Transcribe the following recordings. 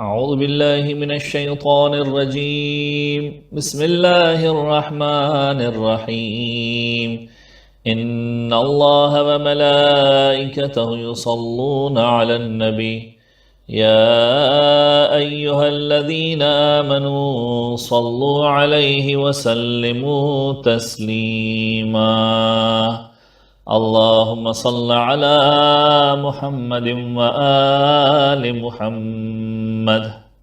أعوذ بالله من الشيطان الرجيم. بسم الله الرحمن الرحيم. إن الله وملائكته يصلون على النبي يا أيها الذين آمنوا صلوا عليه وسلموا تسليما. اللهم صل على محمد وآل محمد।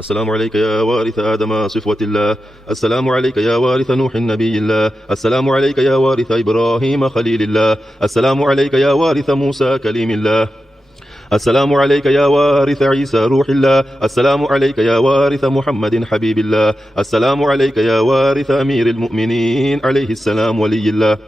السلام عليك يا وارث آدم صفوة الله. السلام عليك يا وارث نوح نبي الله. السلام عليك يا وارث إبراهيم خليل الله. السلام عليك يا وارث موسى كليم الله. السلام عليك يا وارث عيسى روح الله. السلام عليك يا وارث محمد حبيب الله. السلام عليك يا وارث أمير المؤمنين عليه السلام ولي الله.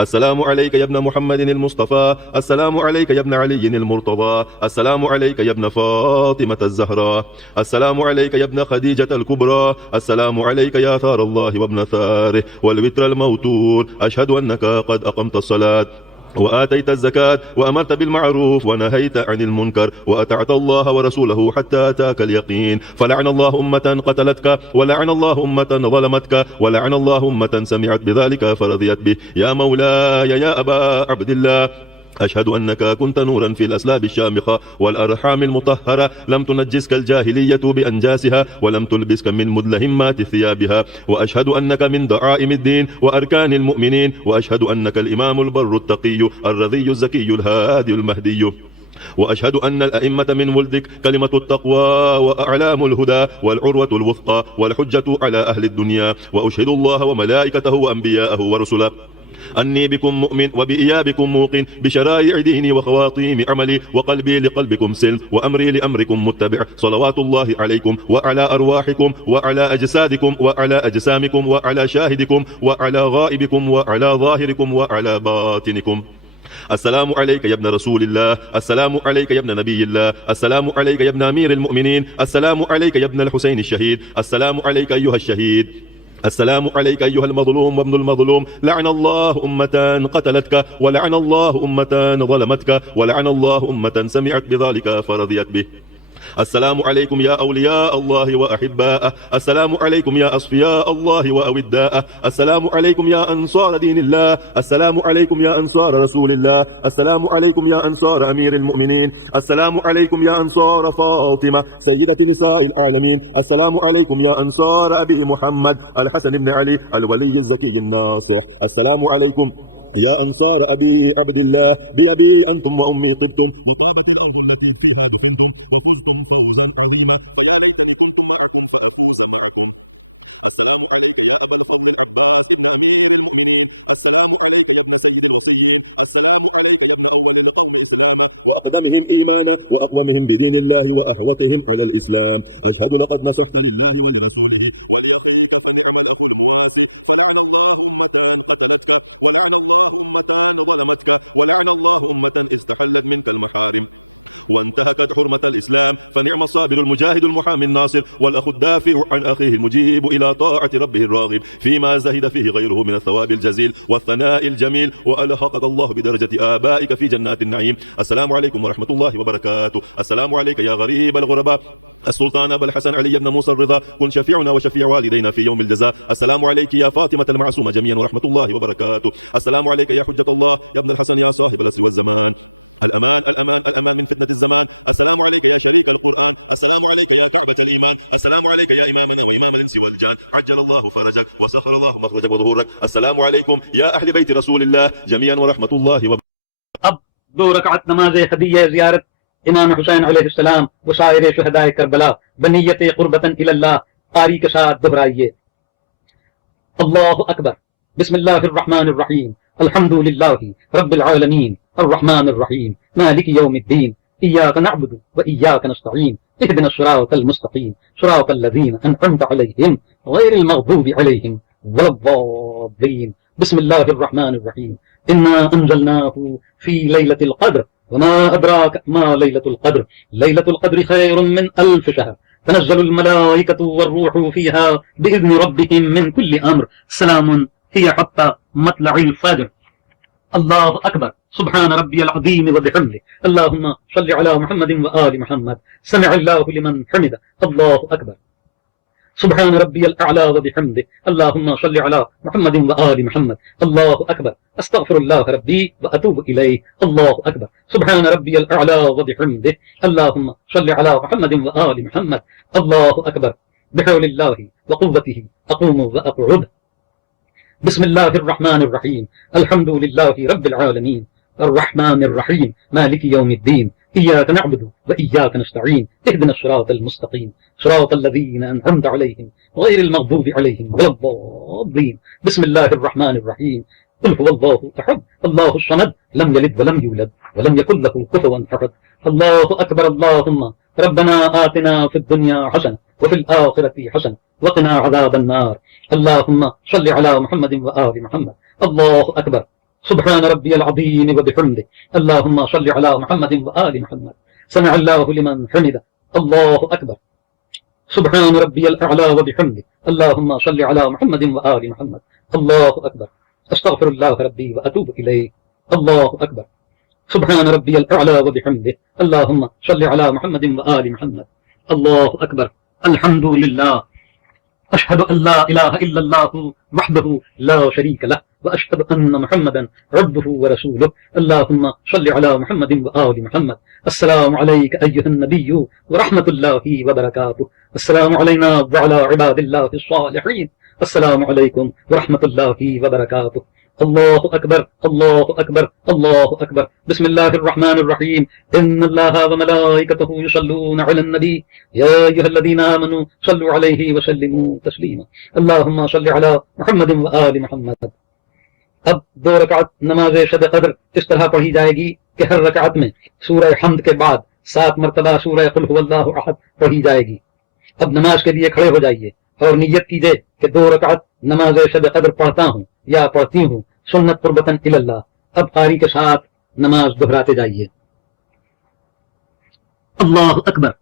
السلام عليك يا ابن محمد المصطفى. السلام عليك يا ابن علي المرتضى. السلام عليك يا ابن فاطمة الزهراء. السلام عليك يا ابن خديجة الكبرى. السلام عليك يا ثار الله وابن ثاره والوتر الموتور. أشهد أنك قد أقمت الصلاة وآتيت الزكاة وأمرت بالمعروف ونهيت عن المنكر وأطعت الله ورسوله حتى أتاك اليقين. فلعن الله أمة قتلتك ولعن الله أمة ظلمتك ولعن الله أمة سمعت بذلك فرضيت به. يا مولاي يا أبا عبد الله أشهد أنك كنت نورا في الأسلاب الشامخة والأرحام المطهرة لم تنجسك الجاهلية بأنجاسها ولم تلبسك من مدلهمات ثيابها. وأشهد أنك من دعائم الدين وأركان المؤمنين. وأشهد أنك الإمام البر التقي الرضي الزكي الهادي المهدي. وأشهد أن الأئمة من ولدك كلمة التقوى وأعلام الهدى والعروة الوثقى والحجة على أهل الدنيا. وأشهد الله وملائكته وأنبياءه ورسله أني بكم مؤمن وبإيابكم موقن بشرائع ديني وخواطيم عملي وقلبي لقلبكم سلم وأمري لأمركم متبع. صلوات الله عليكم وعلى أرواحكم وعلى أجسادكم وعلى أجسامكم وعلى شاهدكم وعلى غائبكم وعلى ظاهركم وعلى باطنكم. السلام عليك يا ابن رسول الله. السلام عليك يا ابن نبي الله. السلام عليك يا ابن أمير المؤمنين. السلام عليك يا ابن الحسين الشهيد. السلام عليك أيها الشهيد. السلام عليك أيها المظلوم وابن المظلوم. لعن الله أمة قتلتك ولعن الله أمة ظلمتك ولعن الله أمة سمعت بذلك فرضيت به. السلام عليكم يا أولياء الله وأحباءه. السلام عليكم يا أصفياء الله وأوداءه. السلام عليكم يا أنصار دين الله. السلام عليكم يا أنصار رسول الله. السلام عليكم يا أنصار أمير المؤمنين. السلام عليكم يا أنصار فاطمة سيدة نساء العالمين. السلام عليكم يا أنصار أبي محمد الحسن بن علي الولي الزكي الناصح. السلام عليكم يا أنصار أبي عبد الله بأبي أنتم وأمي طبتم. أقدمهم إيمانا وأقومهم بدين الله وأهوتهم إلى الإسلام. أشهد لقد نصحت من الإنس والجان عجل الله فرجك وسخر الله مخرجك وظهورك. السلام عليكم يا أهل بيت رسول الله جميعا ورحمة الله وبركاته. اب 2 رکعت نماز ہدیہ زیارت امام حسین علیہ السلام و سائر شہداء کربلا بنیت قربتاً الی اللہ قاری کے ساتھ دہرائیے. اللہ اکبر. بسم اللہ الرحمن الرحیم. الحمد للہ رب العالمین الرحمن الرحیم مالک یوم الدین ایاک نعبد و ایاک نستعین اهدنا الصراط المستقیم صراط الذین انعمت علیہم غیر المغضوب علیہم ولا الضالین. بسم اللہ الرحمن الرحیم. انا انزلناه في ليلة القدر وما ادراك ما ليلة القدر ليلة القدر خير من 1000 شهر تنزل الملائكة والروح فيها بإذن ربهم من كل امر سلام هي حتى مطلع الفجر. الله اکبر. سبحان ربي العظيم وبحمده اللهم صل على محمد وآل محمد سمع الله لمن حمده. الله اکبر. سبحان ربي الأعلى وبحمده اللهم صل على محمد وآل محمد. الله أكبر. أستغفر الله ربي وأتوب إليه. الله أكبر. سبحان ربي الأعلى وبحمده اللهم صل على محمد وآل محمد. الله أكبر. بحول الله وقوته أقوم وأقعد. بسم الله الرحمن الرحيم. الحمد لله رب العالمين الرحمن الرحيم مالك يوم الدين إياك نعبد وإياك نستعين اهدنا الصراط المستقيم صراط الذين أنعمت عليهم غير المغضوب عليهم ولا الضالين. بسم الله الرحمن الرحيم. قل هو الله أحد الله الصمد لم يلد ولم يولد ولم يكن له كفوا أحد. الله أكبر. اللهم ربنا آتنا في الدنيا حسنة وفي الآخرة حسنة وقنا عذاب النار. اللهم صل على محمد وآل محمد. الله أكبر. سبحان ربي العظيم وبحمده اللهم صل على محمد وآل محمد سمع الله لمن حمده. الله أكبر. سبحان ربي الأعلى وبحمده اللهم صل على محمد وآل محمد. الله أكبر. أستغفر الله ربي وأتوب إليه. الله أكبر. سبحان ربي الأعلى وبحمده اللهم صل على محمد وآل محمد. الله أكبر. الحمد لله. أشهد أن لا إله إلا الله وحده لا شريك له وأشهد أن محمدا عبده ورسوله. اللهم صل على محمد وآل محمد. السلام عليك أيها النبي ورحمة الله وبركاته. السلام علينا وعلى عباد الله الصالحين. السلام عليكم ورحمة الله وبركاته. الله أكبر. الله أكبر. الله أكبر. بسم الله الرحمن الرحيم. إن الله وملائكته يصلون على النبي يا أيها الذين آمنوا صلوا عليه وسلموا تسليما. اللهم صل على محمد وآل محمد. اب 2 رکعت نماز شب قدر اس طرح پڑھی جائے گی کہ ہر رکعت میں سورہ حمد کے بعد 7 مرتبہ سورہ قل هو اللہ احد پڑھی جائے گی. اب نماز کے لیے کھڑے ہو جائیے اور نیت کیجئے کہ 2 رکعت نماز شب قدر پڑھتا ہوں یا پڑھتی ہوں سنت قربتاً الی اللہ. اب قاری کے ساتھ نماز دہراتے جائیے. اللہ اکبر.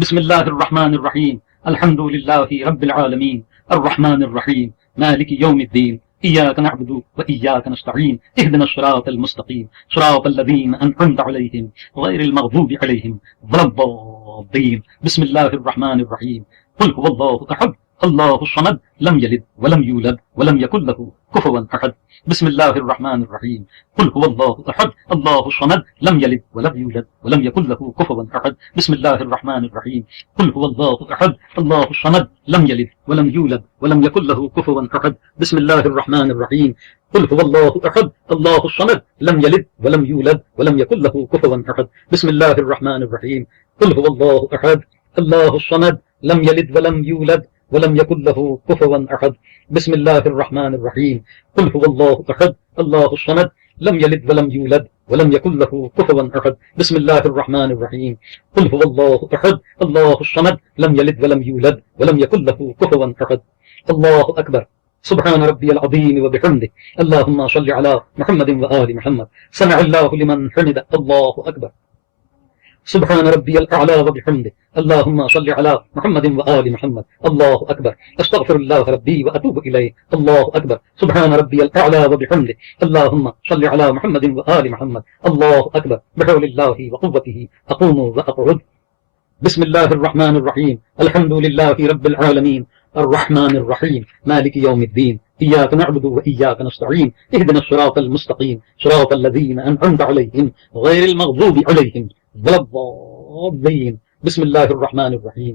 بسم اللہ الرحمن الرحیم. الحمد للہ رب العالمین الرحمن الرحیم مالک یوم الدین إياك نعبد وإياك نستعين اهدنا الصراط المستقيم صراط الذين أنعمت عليهم غير المغضوب عليهم ولا الضالين. بسم الله الرحمن الرحيم. قل هو الله أحد الله الصمد لم يلد ولم يولد ولم يكن له كفوا أحد. بسم الله الرحمن الرحيم. قل هو الله أحد الله الصمد لم يلد ولم يولد ولم يكن له كفوا أحد. بسم الله الرحمن الرحيم. قل هو الله أحد الله الصمد لم يلد ولم يولد ولم يكن له كفوا أحد. بسم الله الرحمن الرحيم. قل هو الله أحد الله الصمد لم يلد ولم يولد ولم يكن له كفوا أحد. بسم الله الرحمن الرحيم. قل هو الله أحد الله الصمد لم يلد ولم يولد ولم يكن له كفوا أحد. بسم الله الرحمن الرحيم. قل هو الله أحد الله الصمد لم يلد ولم يولد ولم يكن له كفوا أحد. بسم الله الرحمن الرحيم. قل هو الله أحد الله الصمد لم يلد ولم يولد ولم يكن له كفوا أحد. الله أكبر. سبحان ربي العظيم وبحمده اللهم صل على محمد وآل محمد سمع الله لمن حمده. الله أكبر. سبحان ربي الأعلى وبحمده اللهم صل على محمد وآل محمد. الله أكبر. أستغفر الله ربي وأتوب إليه. الله أكبر. سبحان ربي الأعلى وبحمده اللهم صل على محمد وآل محمد. الله أكبر. بحول الله وقوته أقوم وأقعد. بسم الله الرحمن الرحيم. الحمد لله رب العالمين الرحمن الرحيم مالك يوم الدين إياك نعبد وإياك نستعين اهدنا الصراط المستقيم صراط الذين أنعمت عليهم غير المغضوب عليهم ولا الضالين. بسم الله الرحمن الرحيم.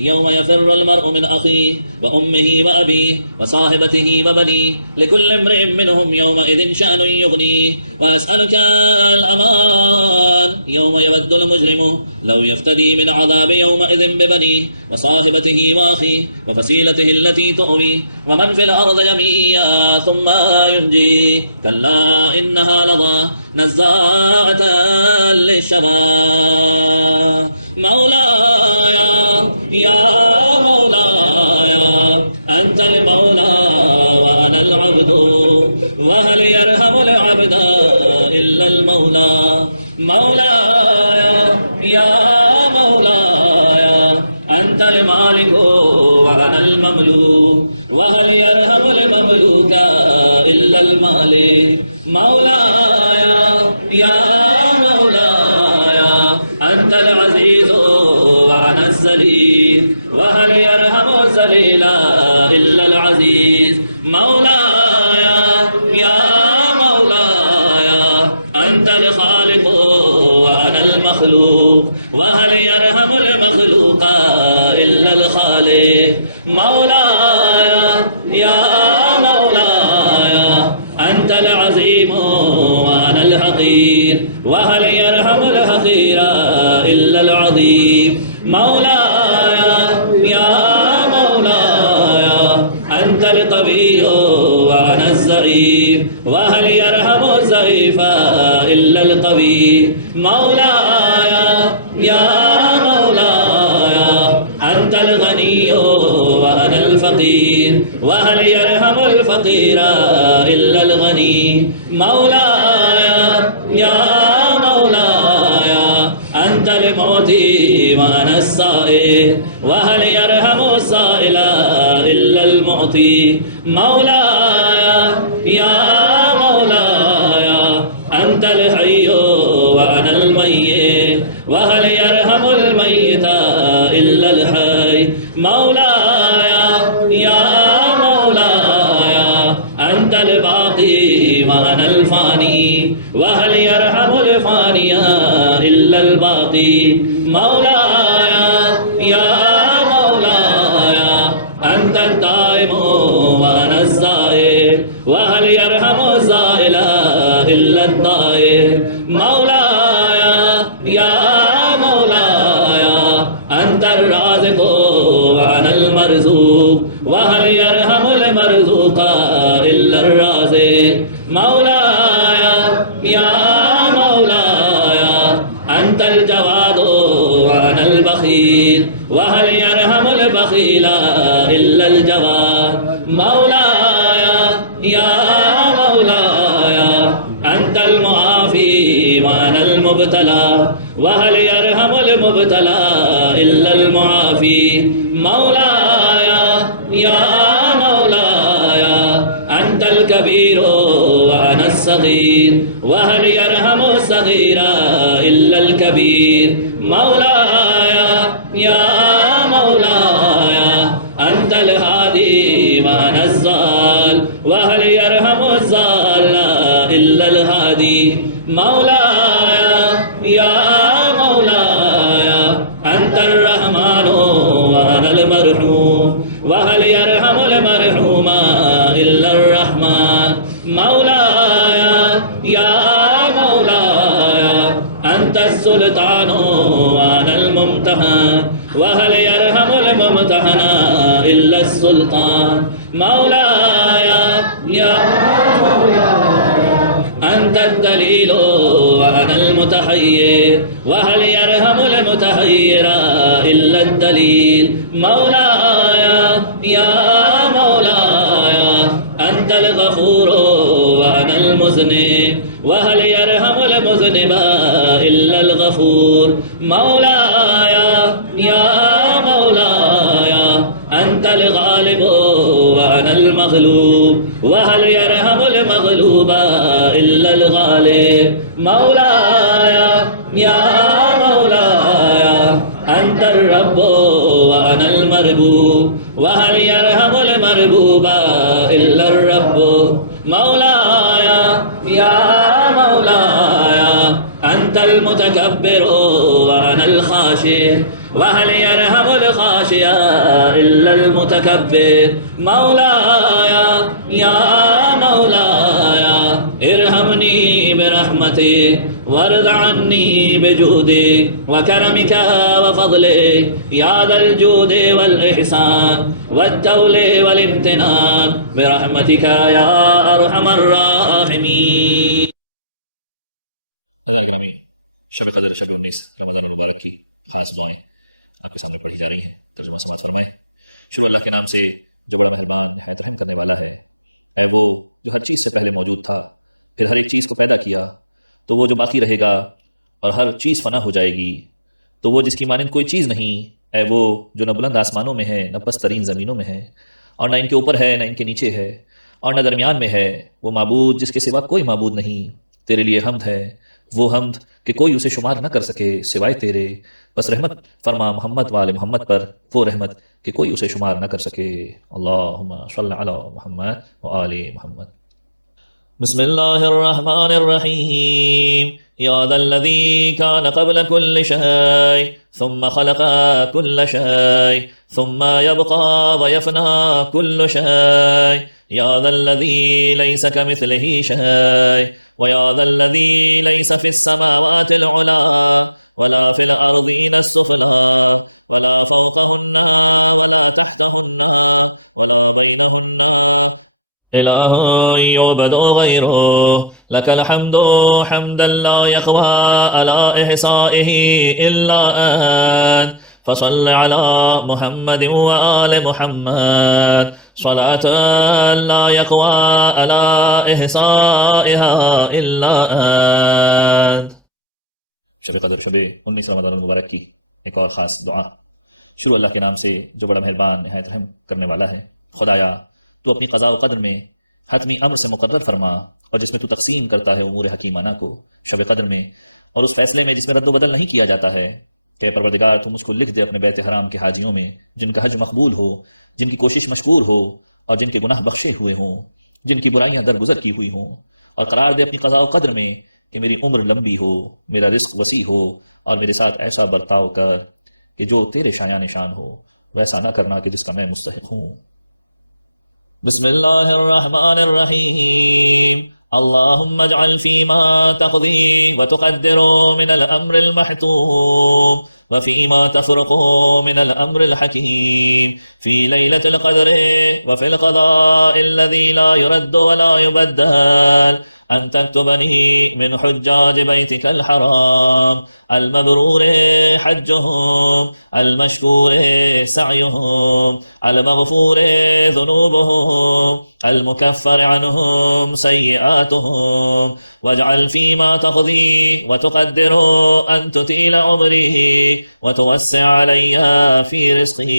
يوم يفر المرء من أخيه وأمه وأبيه وصاحبته وبنيه لكل امرئ منهم يومئذ شأن يغنيه ويسألك الأمان يوم يود المجرم لو يفتدي من عذاب يومئذ ببنيه وصاحبته وأخيه وفصيلته التي تؤويه ومن في الأرض جميعا ثم ينجيه كلا إنها لظى نزاعة للشوى مولاي يا مولاي أنت المولى وأنا العبد وهل يرحم العبد إلا المولى مولاي يا مولاي أنت المالك وأنا المملوك وهل يرحم المملوك إلا المالك مولاي يا مولاي أنت العزيز وأنا الذليل وهل يرحم الذليل إلا العزيز مولاي يا مولاي أنت الخالق وأنا المخلوق وهل يرحم المخلوق إلا الخالق مولاي يا مولاي أنت العظيم وأنا الحقير وهل يرحم الحقير إلا العظيم مولاي يا مولاي أنت القوي وأنا الضعيف وهل يرحم الضعيف إلا القوي مولاي يا مولاي أنت الغني وأنا الفقير وهل يرحم الفقير إلا الغني مولاي يا مولاي أنت المعطي وأنا السائل وهل يرحم السائل إلا المعطي مولاي يا مولاي أنت الحي وأنا الميت وهل يرحم الميت إلا الحي مولاي يا مولاي أنت الباقي وأنا الفاني وهل يرحم الفاني إلا الباقي مولاي يا مولاي أنت الدائم وأنا الزائل وهل يرحم الزائل إلا الدائم مولاي يا مولاي أنت الرازق وأنا المرزوق وهل يرحم المرزوق إلا الرازق مولاي يا مولاي أنت الجواد وأنا البخيل وهل يرحم البخيل إلا الجواد مولاي يا مولاي أنت المعافي وأنا المبتلى وهل يرحم المبتلى إلا المعافي مولاي يا مولاي أنت الكبير وأنا الصغير وهل يرحم الصغير إلا الكبير مولاي يا مولاي أنت الهادي وأنا الضال وهل يرحم الضال إلا الهادي مولاي يا مولاي أنت الرحمن وأنا المرحوم وهل يرحم المرحوم إلا الرحمن مولاي يا مولاي أنت السلطان وأنا الممتحن وهل يرحم الممتحن إلا السلطان مولاي يا أنت الدليل وأنا المتحير وهل يرحم المتحير إلا الدليل مولاي يا مولاي أنت الغفور وأنا المذنب وهل يرحم المذنب إلا الغفور مولاي يا مولاي أنت الغالب وأنا المغلوب وهل يرحم المغلوب إلا الغالب مولاي يا مولاي أنت الرب وأنا المربوب وهل يرحم المربوب إلا الرب مولاي يا مولاي أنت المتكبر وأنا الخاشع وهل يرحم الخاشع إلا المتكبر مولاي يا مولاي ارحمني برحمتك وارض عني بجودك وكرمك وفضلك يا ذا الجود والإحسان والتول والامتنان برحمتك يا أرحم الراحمين. شب قدر شب 19 رمضان المبارک کی خاص دعائیں آپ کے سامنے پڑھی جا رہی ہے، ترجمہ سمجھ فرمائیں. شروع اللہ کے نام سے. إله يعبد غيره لك الحمد حمدا لا يقوى على إحصائه إلا أنت فصل على محمد وآل محمد صلاة لا يقوى على إحصائها إلا أنت. شب قدر شب 19 رمضان المبارک کی ایک اور خاص دعا. شروع اللہ کے نام سے جو بڑا مہربان نہایت رحم کرنے والا ہے. خدایا تو اپنی قضاء و قدر میں حتمی امر سے مقرر فرما، اور جس میں تو تقسیم کرتا ہے امور حکیمانہ کو شب قدر میں، اور اس فیصلے میں جس میں رد و بدل نہیں کیا جاتا ہے. کہ پروردگار تو مجھ کو لکھ دے اپنے بیت حرام کے حاجیوں میں جن کا حج مقبول ہو، جن کی کوشش مشکور ہو، اور جن کے گناہ بخشے ہوئے ہوں، جن کی برائیاں درگزر کی ہوئی ہوں. اور قرار دے اپنی قضاء و قدر میں کہ میری عمر لمبی ہو، میرا رزق وسیع ہو، اور میرے ساتھ ایسا برتاؤ کر کہ جو تیرے شایان نشان ہو، ویسا نہ کرنا کہ جس کا میں مستحق ہوں. بسم اللہ الرحمن الرحیم. اللہم اجعل فیما تقضی وتقدر من الامر المحتوم وفيما تفرق من الأمر الحكيم في ليلة القدر وفي القضاء الذي لا يرد ولا يبدل أن تكتبني من حجاج بيتك الحرام المبرور حجهم المشكور سعيهم المغفور ذنوبهم المكفر عنهم سيئاتهم واجعل فيما تقضي وتقدر أن تطيل عمره وتوسع علي في رزقه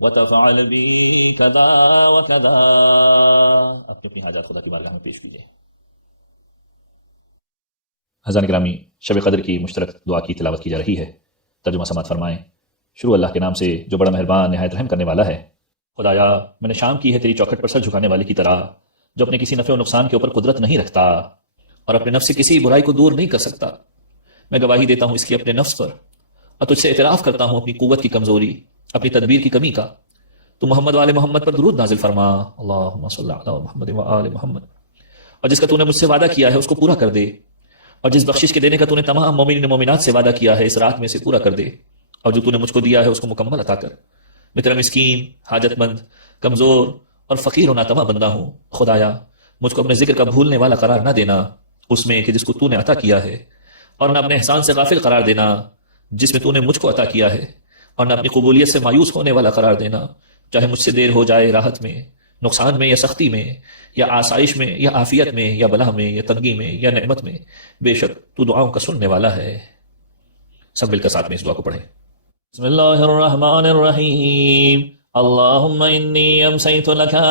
وتفعل بي كذا وكذا. اپنی حاجات خدا کی بارگاہ میں پیش کیجیے. حضرات گرامی، شب قدر کی مشترک دعا کی تلاوت کی جا رہی ہے. ترجمہ سماعت فرمائیں. شروع اللہ کے نام سے جو بڑا مہربان نہایت رحم کرنے والا ہے. خدایا میں نے شام کی ہے تیری چوکھٹ پر سر جھکانے والے کی طرح، جو اپنے کسی نفع و نقصان کے اوپر قدرت نہیں رکھتا اور اپنے نفس سے کسی برائی کو دور نہیں کر سکتا. میں گواہی دیتا ہوں اس کی اپنے نفس پر، اور تجھ سے اعتراف کرتا ہوں اپنی قوت کی کمزوری، اپنی تدبیر کی کمی کا. تو محمد والے محمد پر درود نازل فرما. اللہم صلی علی محمد و آل محمد. اور جس کا تو نے مجھ سے وعدہ کیا ہے اس کو پورا کر دے، اور جس بخشش کے دینے کا تو نے تمام مومنین و مومنات سے وعدہ کیا ہے اس رات میں سے پورا کر دے، اور جو تو نے مجھ کو دیا ہے اس کو مکمل عطا کر. میں تیرا مسکین، حاجت مند، کمزور اور فقیر و ناتواں بندہ ہوں. خدایا مجھ کو اپنے ذکر کا بھولنے والا قرار نہ دینا اس میں کہ جس کو تو نے عطا کیا ہے، اور نہ اپنے احسان سے غافل قرار دینا جس میں تو نے مجھ کو عطا کیا ہے، اور نہ اپنی قبولیت سے مایوس ہونے والا قرار دینا چاہے مجھ سے دیر ہو جائے راحت میں، نقصان میں یا سختی میں، یا آسائش میں یا عافیت میں، یا بلا میں یا تنگی میں یا نعمت میں. بے شک تو دعاؤں کا سننے والا ہے. سب مل کر ساتھ میں اس دعا کو پڑھیں. بسم اللہ الرحمن الرحیم. اللہم انی امسیت لکا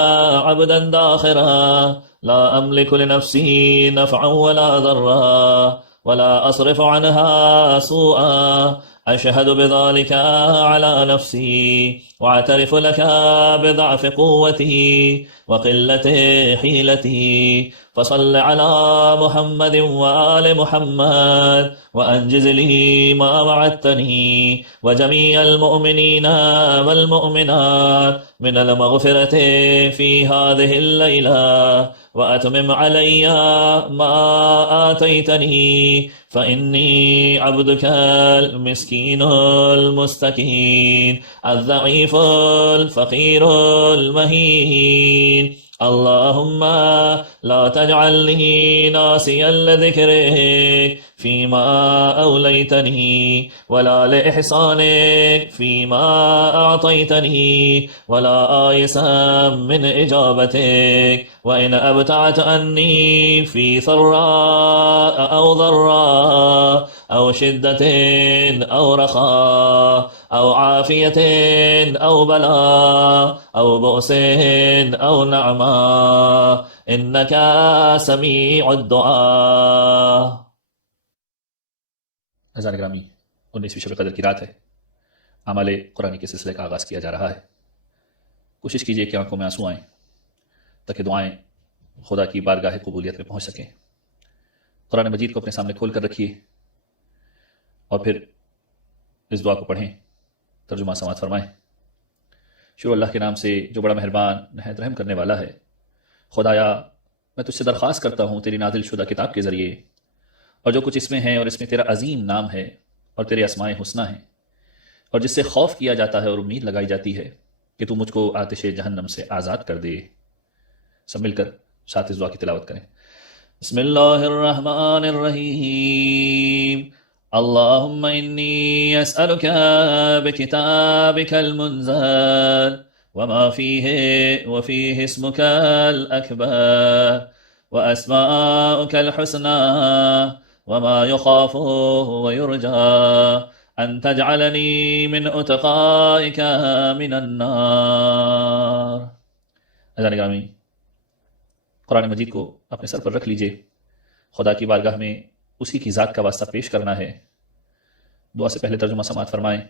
عبدا داخرا لا املک لنفسی نفعا ولا ضرا ولا اصرف عنها سوءا أشهد بذلك على نفسي وأعترف لك بضعف قوتي وقلة حيلتي، فصل على محمد وآل محمد وأنجز لي ما وعدتني وجميع المؤمنين والمؤمنات من المغفرة في هذه الليلة، وأتمم علي ما آتيتني، فإني عبدك المسكين المستكين الضعيف الفقير المهين. اللهم لا تجعلني ناسيا لذكرك فيما أوليتني، ولا لإحسانك فيما أعطيتني، ولا آيسا من إجابتك، وإن أبتعت عني في ثراء أو ضراء أو شدة أو رخاء أو عافية أو بلاء أو بؤس أو نعمة، إنك سميع الدعاء. عزیزان گرامی، 19ویں شب قدر کی رات ہے، اعمال قرآن کے سلسلے کا آغاز کیا جا رہا ہے۔ کوشش کیجیے کہ آنکھوں میں آنسو آئیں تاکہ دعائیں خدا کی بارگاہ قبولیت میں پہنچ سکیں۔ قرآن مجید کو اپنے سامنے کھول کر رکھیے اور پھر اس دعا کو پڑھیں، ترجمہ سماعت فرمائیں۔ شروع اللہ کے نام سے جو بڑا مہربان نہایت رحم کرنے والا ہے۔ خدایا، میں تجھ سے درخواست کرتا ہوں تیری نازل شدہ کتاب کے ذریعے اور جو کچھ اس میں ہے اور اس میں تیرا عظیم نام ہے اور تیرے اسماء حسنہ ہیں اور جس سے خوف کیا جاتا ہے اور امید لگائی جاتی ہے کہ تو مجھ کو آتش جہنم سے آزاد کر دے۔ سب مل کر ساتھ اس دعا کی تلاوت کریں۔ بسم اللہ الرحمن الرحیم۔ اللهم إني أسألك بكتابك المنزل وما فيه وفيه اسمك الأكبر وأسماؤك الحسنى وما يخاف ويرجى أن تجعلني من أتقائك من النار۔ عزیزان گرامی، قرآن مجید کو اپنے سر پر رکھ لیجئے، خدا کی بارگاہ میں اسی کی ذات کا واسطہ پیش کرنا ہے۔ دعا سے پہلے ترجمہ سماعت فرمائیں۔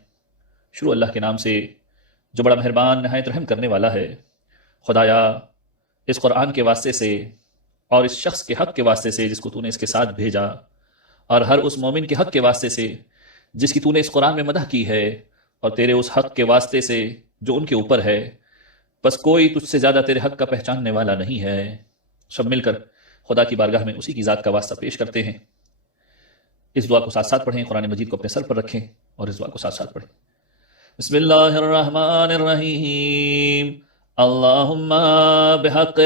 شروع اللہ کے نام سے جو بڑا مہربان نہایت رحم کرنے والا ہے۔ خدایا، اس قرآن کے واسطے سے اور اس شخص کے حق کے واسطے سے جس کو تو نے اس کے ساتھ بھیجا، اور ہر اس مومن کے حق کے واسطے سے جس کی تو نے اس قرآن میں مدح کی ہے، اور تیرے اس حق کے واسطے سے جو ان کے اوپر ہے، بس کوئی تجھ سے زیادہ تیرے حق کا پہچاننے والا نہیں ہے۔ سب مل کر خدا کی بارگاہ میں اسی کی ذات کا واسطہ پیش کرتے ہیں۔ اس دعا کو ساتھ ساتھ پڑھیں، قرآن مجید کو اپنے سر پر رکھیں اور اس دعا کو ساتھ ساتھ پڑھیں۔ بسم اللہ الرحمن الرحیم۔ اللہم بحق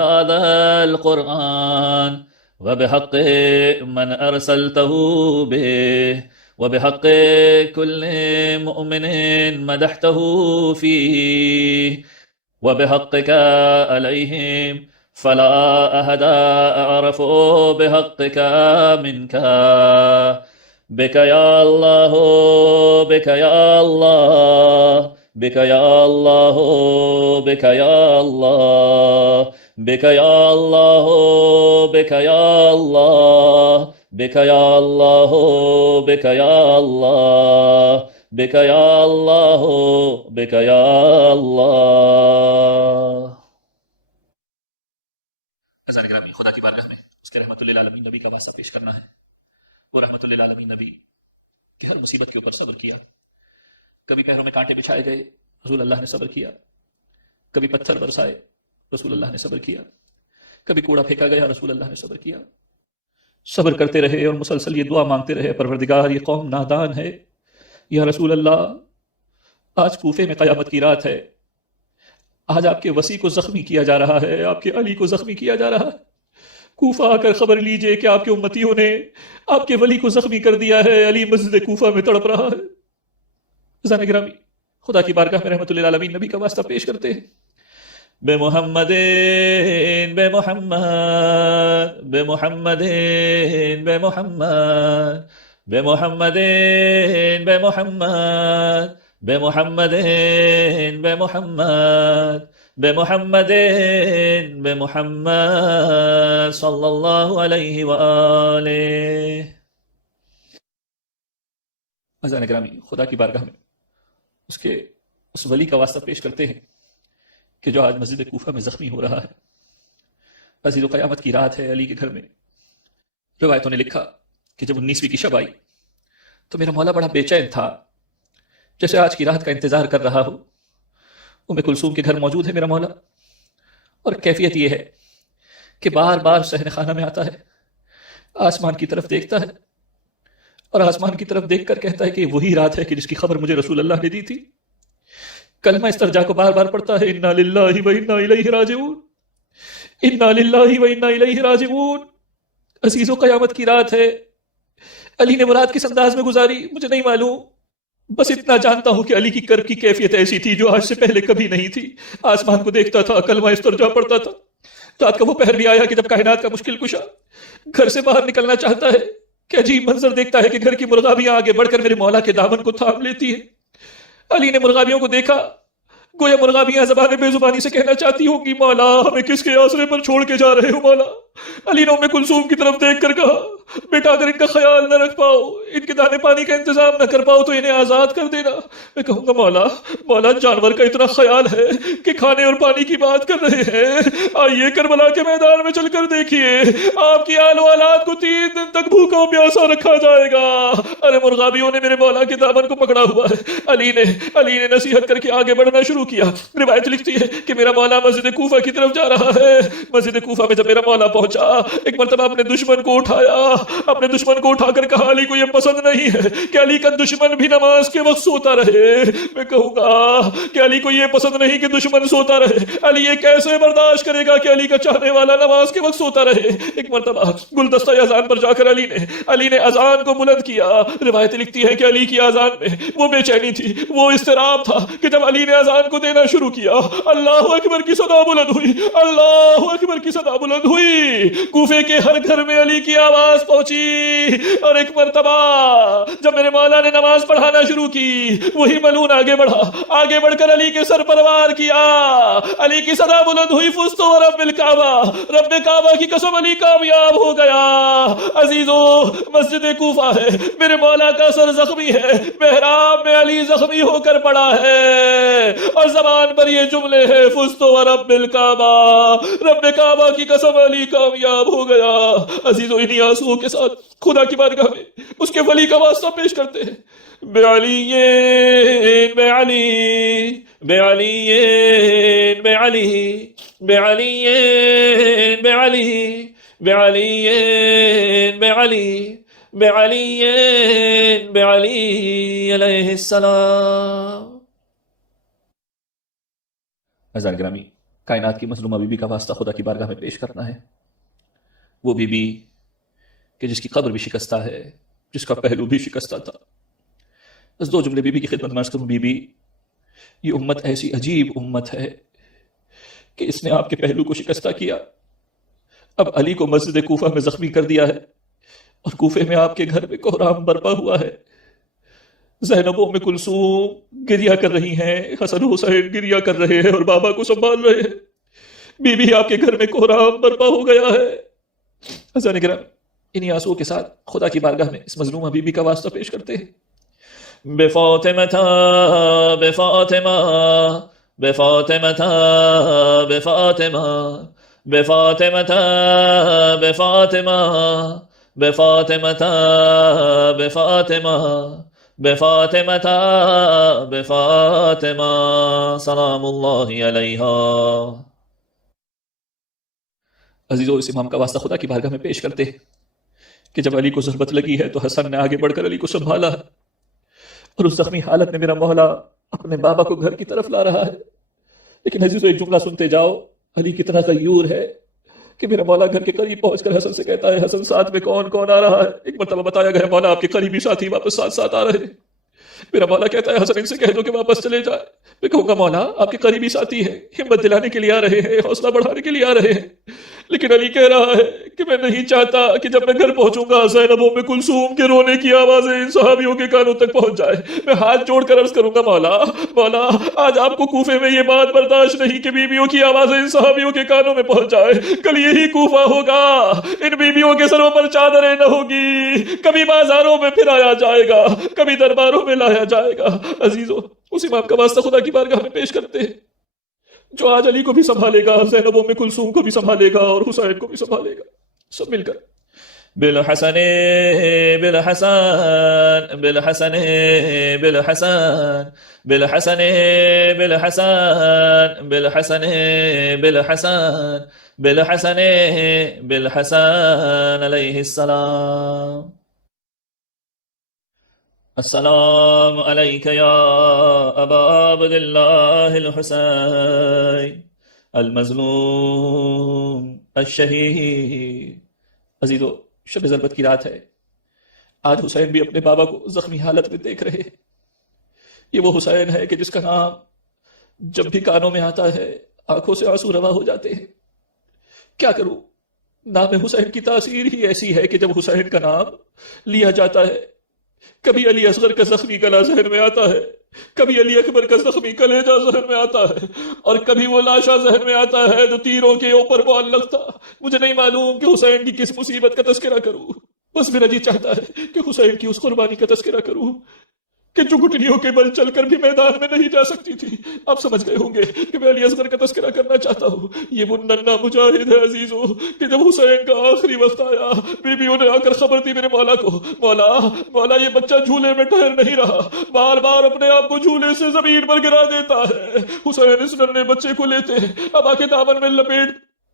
هذا القرآن وبحق من ارسلته به وبحق كل مؤمن مدحته فيه وبحقك عليهم فلا أحد أعرف بحقك منك، بك يا الله بك يا الله بك يا الله بك يا الله بك يا الله بك يا الله بك يا الله بك يا الله بك يا الله بك يا الله۔ عزیزان گرامی، خدا کی بارگاہ میں اس کے رحمت للعالمین نبی کا واسطہ پیش کرنا ہے۔ وہ رحمت للعالمین نبی کہ ہر مصیبت کے اوپر صبر کیا، کبھی پیروں میں کانٹے بچھائے گئے، رسول اللہ نے صبر کیا، کبھی پتھر برسائے، رسول اللہ نے صبر کیا، کبھی کوڑا پھینکا گیا، رسول اللہ نے صبر کیا۔ صبر کرتے رہے اور مسلسل یہ دعا مانگتے رہے، پروردگار یہ قوم نادان ہے، یا رسول اللہ آج کوفے میں قیامت کی رات ہے، آج آپ کے وسیع کو زخمی کیا جا رہا ہے، آپ کے علی کو زخمی کیا جا رہا ہے، کوفہ آ کر خبر لیجئے کہ آپ کے امتیوں نے آپ کے ولی کو زخمی کر دیا ہے، علی مسجد کوفہ میں تڑپ رہا ہے۔ عزیزان گرامی، خدا کی بارگاہ میں رحمت للعالمین نبی کا واسطہ پیش کرتے ہیں۔ بے محمد بے محمد بے محمد بے محمد بے محمد بے محمد بے محمد بے محمد بے محمد بے محمد صلی اللہ علیہ وآلہ۔ عزیزان گرامی، خدا کی بارگاہ میں اس ولی کا واسطہ پیش کرتے ہیں کہ جو آج مسجد کوفہ میں زخمی ہو رہا ہے۔ عزیز و قیامت کی رات ہے، علی کے گھر میں روایتوں نے لکھا کہ جب 19ویں کی شب آئی تو میرا مولا بڑا بے چین تھا، جیسے آج کی رات کا انتظار کر رہا ہو۔ ام کلثوم کے گھر موجود ہے میرا مولا، اور کیفیت یہ ہے کہ بار بار صحن خانہ میں آتا ہے، آسمان کی طرف دیکھتا ہے، اور آسمان کی طرف دیکھ کر کہتا ہے کہ وہی رات ہے کہ جس کی خبر مجھے رسول اللہ نے دی تھی۔ کلمہ استرجا کو بار بار پڑھتا ہے، انا للہ و انا الیہ راجعون، انا للہ و انا الیہ راجعون۔ عزیز و قیامت کی رات ہے، علی نے مراد کس انداز میں گزاری مجھے نہیں معلوم، بس اتنا جانتا ہوں کہ علی کی کرب کی کیفیت ایسی تھی جو آج سے پہلے کبھی نہیں تھی۔ آسمان کو دیکھتا تھا، کلمہ استرجا پڑھتا تھا۔ رات کا وہ پہر بھی آیا کہ جب کائنات کا مشکل کشا گھر سے باہر نکلنا چاہتا ہے کہ عجیب منظر دیکھتا ہے کہ گھر کی مرغابیاں آگے بڑھ کر میرے مولا کے دامن کو تھام لیتی ہیں۔ علی نے مرغابیوں کو دیکھا، گویا مرغابیاں زبان بے زبانی سے کہنا چاہتی ہوں کہ مولا ہمیں کس کے آسرے پر چھوڑ کے جا رہے ہو مولا۔ علی نے ام کلثوم کی طرف دیکھ کر کہا، بیٹا اگر ان کا خیال نہ رکھ پاؤ، ان کے دانے پانی کا انتظام نہ کر پاؤ تو انہیں آزاد کر دینا۔ میں کہوں گا مولا جانور کا اتنا خیال ہے کہ کھانے اور پانی کی بات کر رہے ہیں، آئیے کربلا کے میدان میں چل کر دیکھیے، آپ کی آل و اولاد کو 3 دن تک بھوکا پیاسا رکھا جائے گا۔ ارے مرغابیوں نے میرے مولا کے دامن کو پکڑا ہوا ہے۔ علی نے نصیحت کر کے آگے بڑھنا شروع کیا۔ روایت لکھتی ہے کہ میرا مولا مسجد کوفہ کی طرف جا رہا ہے۔ مسجد کوفہ میں جب میرا مولا پہنچا، ایک مرتبہ اپنے دشمن کو اٹھایا، اپنے دشمن کو اٹھا کر کہا علی کو یہ پسند نہیں ہے کہ علی کا دشمن بھی نماز کے وقت سوتا رہے۔ میں کہوں گا کہ علی کو یہ پسند نہیں کہ دشمن سوتا رہے، علی یہ کیسے برداشت کرے گا کہ علی کا چاہنے والا نماز کے وقت سوتا رہے۔ ایک مرتبہ گلدستہ اذان پر جا کر علی نے اذان کو بلند کیا۔ روایت لکھتی ہے کہ علی کی اذان میں وہ بے چینی تھی، وہ اضطراب تھا کہ جب علی نے اذان کو دینا شروع کیا، اللہ اکبر کی صدا بلند ہوئی، اللہ اکبر کی صدا بلند ہوئی۔ کوفے کے ہر گھر میں علی کی آواز پہنچی، اور ایک مرتبہ جب میرے مولا نے نماز پڑھانا شروع کی، وہی ملون آگے بڑھ کر علی کے سر پر وار کیا۔ علی کی صدا بلند ہوئی، فزت ورب الکعبہ، رب کعبہ کی قسم علی کامیاب ہو گیا۔ عزیزو، مسجد کوفہ ہے، میرے مولا کا سر زخمی ہے، محراب میں علی زخمی ہو کر پڑا ہے، اور زبان پر یہ جملے ہیں، فزت ورب الکعبہ، رب کعبہ کی قسم علی کامیاب ہو گیا۔ عزیزو، انہی آنسوؤں کے ساتھ خدا کی بارگاہ میں اس کے ولی کا واسطہ پیش کرتے ہیں۔ بے علی بے علی بے علی بے علی بے علی بے علی بے علی بے علی بے علی بے علی علیہ السلام۔ عزیزان گرامی، کائنات کی مظلومہ بی بی کا واسطہ خدا کی بارگاہ میں پیش کرنا ہے۔ وہ بی بی کہ جس کی قبر بھی شکستہ ہے، جس کا پہلو بھی شکستہ تھا۔ بس 2 جملے بی بی کی خدمت میں عرض کروں۔ بی بی، یہ امت ایسی عجیب امت ہے کہ اس نے آپ کے پہلو کو شکستہ کیا، اب علی کو مسجد کوفہ میں زخمی کر دیا ہے، اور کوفے میں آپ کے گھر میں کوہرام برپا ہوا ہے۔ زینب و ام کلثوم گریہ کر رہی ہیں، حسن حسین گریہ کر رہے ہیں اور بابا کو سنبھال رہے ہیں۔ بی بی آپ کے گھر میں کوہرام برپا ہو گیا ہے۔ عزیزان گرامی، انہی آنسوؤں کے ساتھ خدا کی بارگاہ میں اس مظلومہ بی بی کا واسطہ پیش کرتے ہیں۔ بے فاطمہ بے فاطمہ بے فاطمہ بے فاطمہ بے فاطمہ بے فاطمہ بے فاطمہ بے فاطمہ بے فاطمہ بے فاطمہ سلام اللہ علیہا۔ عزیزو، اس امام کا واسطہ خدا کی بارگاہ میں پیش کرتے ہیں کہ جب علی کو ضربت لگی ہے تو حسن نے آگے بڑھ کر علی کو سنبھالا، اور اس زخمی حالت میں میرا مولا اپنے بابا کو گھر کی طرف لا رہا ہے۔ لیکن عزیزو، ایک جملہ سنتے جاؤ، علی کتنا غیور ہے کہ میرا مولا گھر کے قریب پہنچ کر حسن سے کہتا ہے، حسن ساتھ میں کون کون آ رہا ہے؟ ایک مرتبہ بتایا گیا مولا آپ کے قریبی ساتھی واپس ساتھ آ رہے ہیں۔ میرا مولا کہتا ہے، حسن ان سے کہہ دو کہ واپس چلے جائے۔ میں کہوں گا مولا آپ کے قریبی ساتھی ہیں، ہمت دلانے کے لیے آ رہے ہیں، حوصلہ بڑھانے کے لیے آ رہے ہیں۔ لیکن علی کہہ رہا ہے کہ میں نہیں چاہتا کہ جب میں گھر پہنچوں گا زینب ام کلثوم کے رونے کی آوازیں ان صحابیوں کے کانوں تک پہنچ جائے. میں ہاتھ جوڑ کر عرض کروں گا مولا مولا آج آپ کو کوفے میں یہ بات برداشت نہیں کہ بیویوں کی آوازیں ان صحابیوں کے کانوں میں پہنچ جائے. کل یہی کوفہ ہوگا، ان بیویوں کے سروں پر چادریں نہ ہوگی، کبھی بازاروں میں پھرایا جائے گا، کبھی درباروں میں لایا جائے گا. عزیزو اس امام کا واسطہ خدا کی بارگاہ میں پیش کرتے ہیں جو آج علی کو بھی سنبھالے گا، زینب ام کلثوم کو بھی سنبھالے گا اور حسین کو بھی سنبھالے گا. سب مل کر بالحسن بالحسن بالحسن بالحسن بالحسن بالحسن بالحسن بالحسن بالحسن بالحسن علیہ السلام. السلام علیک یا ابا عبد اللہ الحسین المظلوم الشہید. عزیزو شب ضربت کی رات ہے. آج حسین بھی اپنے بابا کو زخمی حالت میں دیکھ رہے ہیں. یہ وہ حسین ہے کہ جس کا نام جب بھی کانوں میں آتا ہے آنکھوں سے آنسو روا ہو جاتے ہیں. کیا کروں، نام حسین کی تاثیر ہی ایسی ہے کہ جب حسین کا نام لیا جاتا ہے کبھی علی اصغر کا زخمی گلا ذہن میں آتا ہے، کبھی علی اکبر کا زخمی کلیجہ ذہن میں آتا ہے، اور کبھی وہ لاشا ذہن میں آتا ہے جو تیروں کے اوپر معلق تھا. مجھے نہیں معلوم کہ حسین کی کس مصیبت کا تذکرہ کروں، بس میرا جی چاہتا ہے کہ حسین کی اس قربانی کا تذکرہ کروں کہ جو گھٹنیوں کے بل چل کر بھی میدان میں نہیں جا سکتی تھی. آپ سمجھ گئے ہوں گے کہ میں علی اصغر کا تذکرہ کرنا چاہتا ہوں. یہ وہ ننھا مجاہد ہے عزیزو کہ جب حسین کا آخری وقت آیا بیویوں نے آ کر خبر دی میرے مولا کو، مولا مولا یہ بچہ جھولے میں ٹھہر نہیں رہا، بار بار اپنے آپ کو جھولے سے زمین پر گرا دیتا ہے. حسین اس ننھے بچے کو لیتے ابا کے دامن میں لپیٹ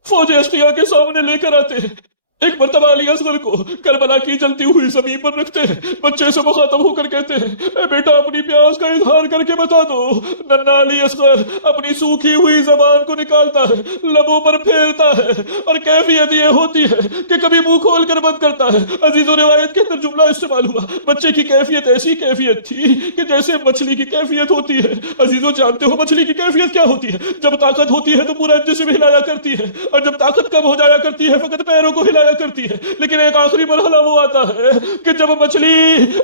فوج اشقیاء کے سامنے لے کر آتے ہیں. ایک مرتبہ علی اصغر کو کربلا کی جلتی ہوئی زمین پر رکھتے ہیں، بچے سے مخاطب ہو کر کہتے ہیں اے بیٹا اپنی پیاس کا اظہار کر کے بتا دو. ننھا علی اصغر اپنی سوکھی ہوئی زبان کو نکالتا ہے، لبوں پر پھیرتا ہے، اور کیفیت یہ ہوتی ہے کہ کبھی منہ کھول کر بند کرتا ہے. عزیزو روایت کے اندر جملہ استعمال ہوا، بچے کی کیفیت ایسی کیفیت تھی کہ جیسے مچھلی کی کیفیت ہوتی ہے. عزیزو جانتے ہو مچھلی کی کیفیت کیا ہوتی ہے؟ جب طاقت ہوتی ہے تو پورا جسم ہلایا کرتی ہے، اور جب طاقت کم ہو جایا کرتی ہے فقط پیروں کو ہلایا کرتی ہے. لیکن ایک آخری مرحلہ وہ آتا ہے کہ جب مچھلی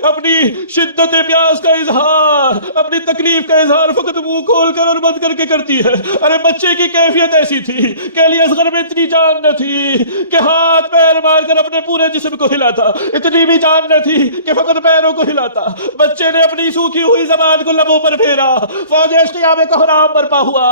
اپنی شدت پیاس کا اظہار، اپنی تکلیف کا اظہار فقط منہ کھول کر اور بند کر کے کرتی ہے. ارے بچے کی کیفیت ایسی تھی کہ علی اصغر میں اتنی جان نہ تھی کہ ہاتھ پیر مار کر اپنے پورے جسم کو ہلاتا، اتنی بھی جان نہ تھی کہ فقط پیروں کو ہلاتا. بچے نے اپنی سوکھی ہوئی زبان کو لبوں پر پھیرا، فوج اشقیاء میں کوہرام برپا ہوا.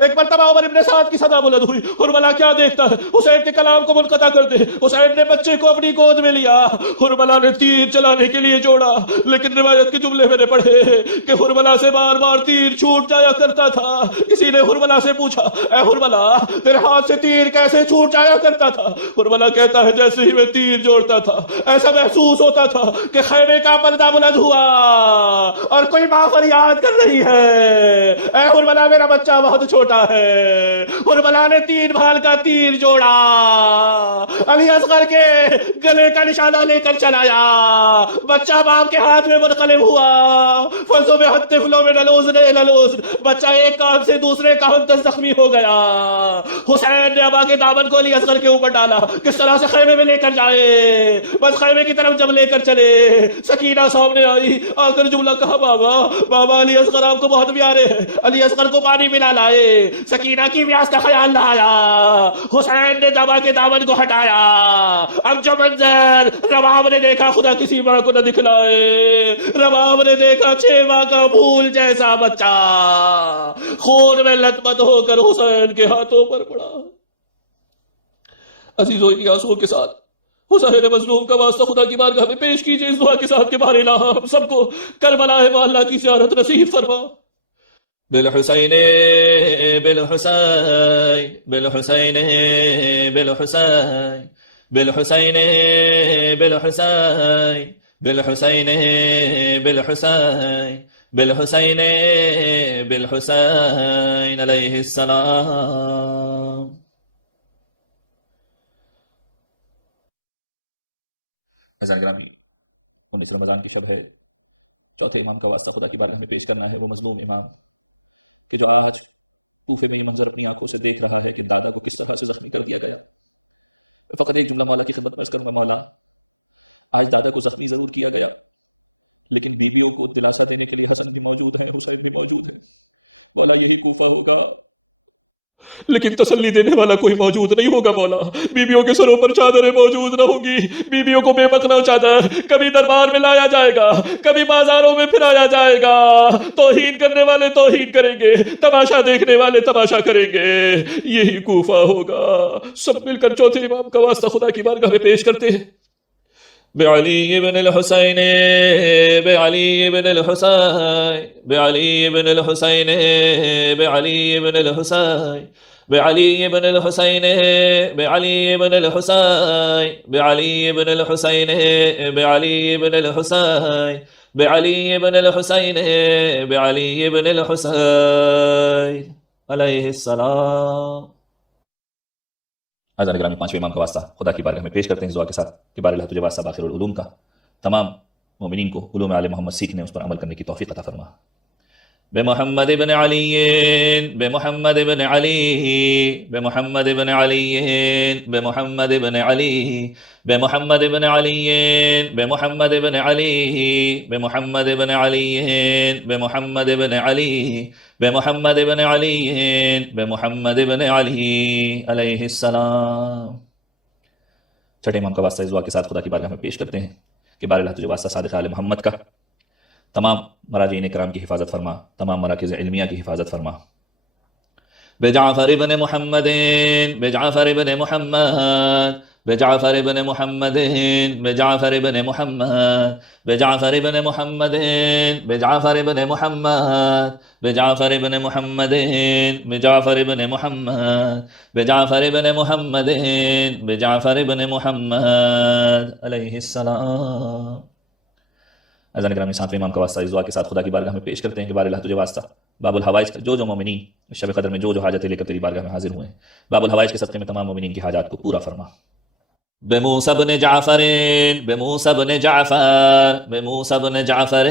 ایک مرتبہ عمر ابن سعد کی صدا بلند ہوئی، حرملہ کیا دیکھتا ہے؟ حسین کے کلام کو منقطع کر دے. حسین نے بچے کو اپنی گود میں لیا، حرملہ نے تیر چلانے کے لیے جوڑا، لیکن روایت کے جملے میں نے پڑھے کہ حرملہ سے بار بار تیر چھوٹ جایا کرتا تھا. کسی نے حرملہ سے پوچھا اے حرملہ تیرے ہاتھ سے تیر کیسے چھوٹ جایا کرتا تھا؟ حرملہ کہتا ہے جیسے ہی میں تیر جوڑتا تھا ایسا محسوس ہوتا تھا کہ خیمے کا پردہ بلند ہوا اور کوئی ماں فریاد کر رہی ہے اے حرملہ میرا بچہ بہت چھوٹا ہے. حرملہ نے 3 بھال کا تیر جوڑا، علی اصغر کے گلے کا نشانہ لے کر چلایا، بچہ باپ کے ہاتھ میں منقلب ہوا. فضو میں حد فلو میں نلوز بچہ ایک کان سے دوسرے کان تک زخمی ہو گیا. حسین نے ابا کے دامن کو علی اصغر کے اوپر ڈالا، کس طرح سے خیمے میں لے کر جائے. بس خیمے کی طرف جب لے کر چلے سکینہ سامنے آئی، آ کر جملہ کہا بابا بابا علی اصغر آپ کو بہت پیارے ہیں. علی اصغر کو پانی پلا لائے، سکینہ کی پیاس کا خیال نہ آیا. حسین نے ابا کے دامن کو ہٹایا. اب جو منظر رباب نے دیکھا خدا کسی ماں کو نہ دکھلائے. رباب نے دیکھا 6 ماہ کا پھول جیسا بچہ خون میں لت پت ہو کر حسین کے ہاتھوں پر پڑا. عزیزو ان آنسوؤں کے ساتھ حسین مظلوم کا واسطہ خدا کی بارگاہ میں پیش کیجئے اس دعا کے ساتھ کہ بار الہ ہم سب کو کربلا معلّہ کی زیارت نصیب فرما. بالحسین بالحسین بالحسین بالحسین بالحسین بالحسین بالحسین بالحسین بالحسین بالحسین علیہ السلام. عزیزان گرامی 19 رمضان کی شب ہے، چوتھے امام کا واسطہ خدا کی بارگاہ میں پیش کرنا ہے. وہ مظلوم امام کہ جو آج اوپری منظر اپنی آنکھوں سے دیکھ رہا ہے کہ اندازہ کو کس طرح سے زخمی کر دیا ہے. ایک والا کی خدمت کرنے والا آج تک زخمی ضرور کیا گیا، لیکن بیویوں کو دلاسا دینے کے لیے وقت بھی موجود ہے، اس وقت بھی موجود ہے. مولا یہ بھی کوفہ ہوگا، لیکن تسلی دینے والا کوئی موجود نہیں ہوگا. مولا بیویوں کے سروں پر چادریں موجود نہ ہوں گی، بیویوں کو بے مقنع چادر کبھی دربار میں لایا جائے گا، کبھی بازاروں میں پھرایا جائے گا. توہین کرنے والے توہین کریں گے، تماشا دیکھنے والے تماشا کریں گے. یہی کوفہ ہوگا. سب مل کر چوتھے امام کا واسطہ خدا کی بارگاہ میں پیش کرتے ہیں. بعلی بن الحسین، بعلی بن الحسین، بعلی بن الحسین، بعلی بن الحسین، بعلی بن الحسین، بعلی بن الحسین، بعلی بن الحسین، بعلی بن الحسین، بعلی بن الحسین، بعلی بن الحسین علیہ السلام. اذان گرامی پانچویں امام کا واسطہ خدا کی بارگاہ میں پیش کرتے ہیں اس دعا کے ساتھ کہ بار اللہ تجھے واسطہ باخر العلوم کا، تمام مومنین کو علوم آل محمد سیکھنے، اس پر عمل کرنے کی توفیق عطا فرما. بے محمد ابن علی، بے محمد ابن علی، بے محمد ابن علی، بے محمد ابن علی، بے محمد ابن علی، بے محمد ابن علی، بے محمد ابن علی، بے محمد ابن علی، بے محمد ابن علی، بے محمد ابن علی علیہ السلام. چھٹے امام کا واسطہ اس دعا کے ساتھ خدا کی بارگاہ میں پیش کرتے ہیں کہ بار اللہ تجھے واسطہ صادق آل محمد کا، تمام مراجعین کرام کی حفاظت فرما، تمام مراکز علمیہ کی حفاظت فرما. بجعفر ابن محمد، بجعفر ابن محمد، بجعفر ابن محمد، بجعفر ابن محمد، بجعفر ابن محمد، بجعفر ابن محمد، بجعفر ابن محمد، بجعفر ابن محمد، بجعفر ابن محمد، بجعفر ابن محمد علیہ السلام. اذان گرامی ساتویں امام کا واسطہ اس دعا کے ساتھ خدا کی بارگاہ میں پیش کرتے ہیں کہ بار اللہ تجھے واسطہ باب الحوائج کا جو مومنین اس شب قدر میں جو حاجتیں لے کر تیری بارگاہ میں حاضر ہوئے ہیں، باب الحوائج کے صدقے میں تمام مومنین کی حاجات کو پورا فرما. بموسى بن جعفر، بموسى بن جعفر، بموسى بن جعفر،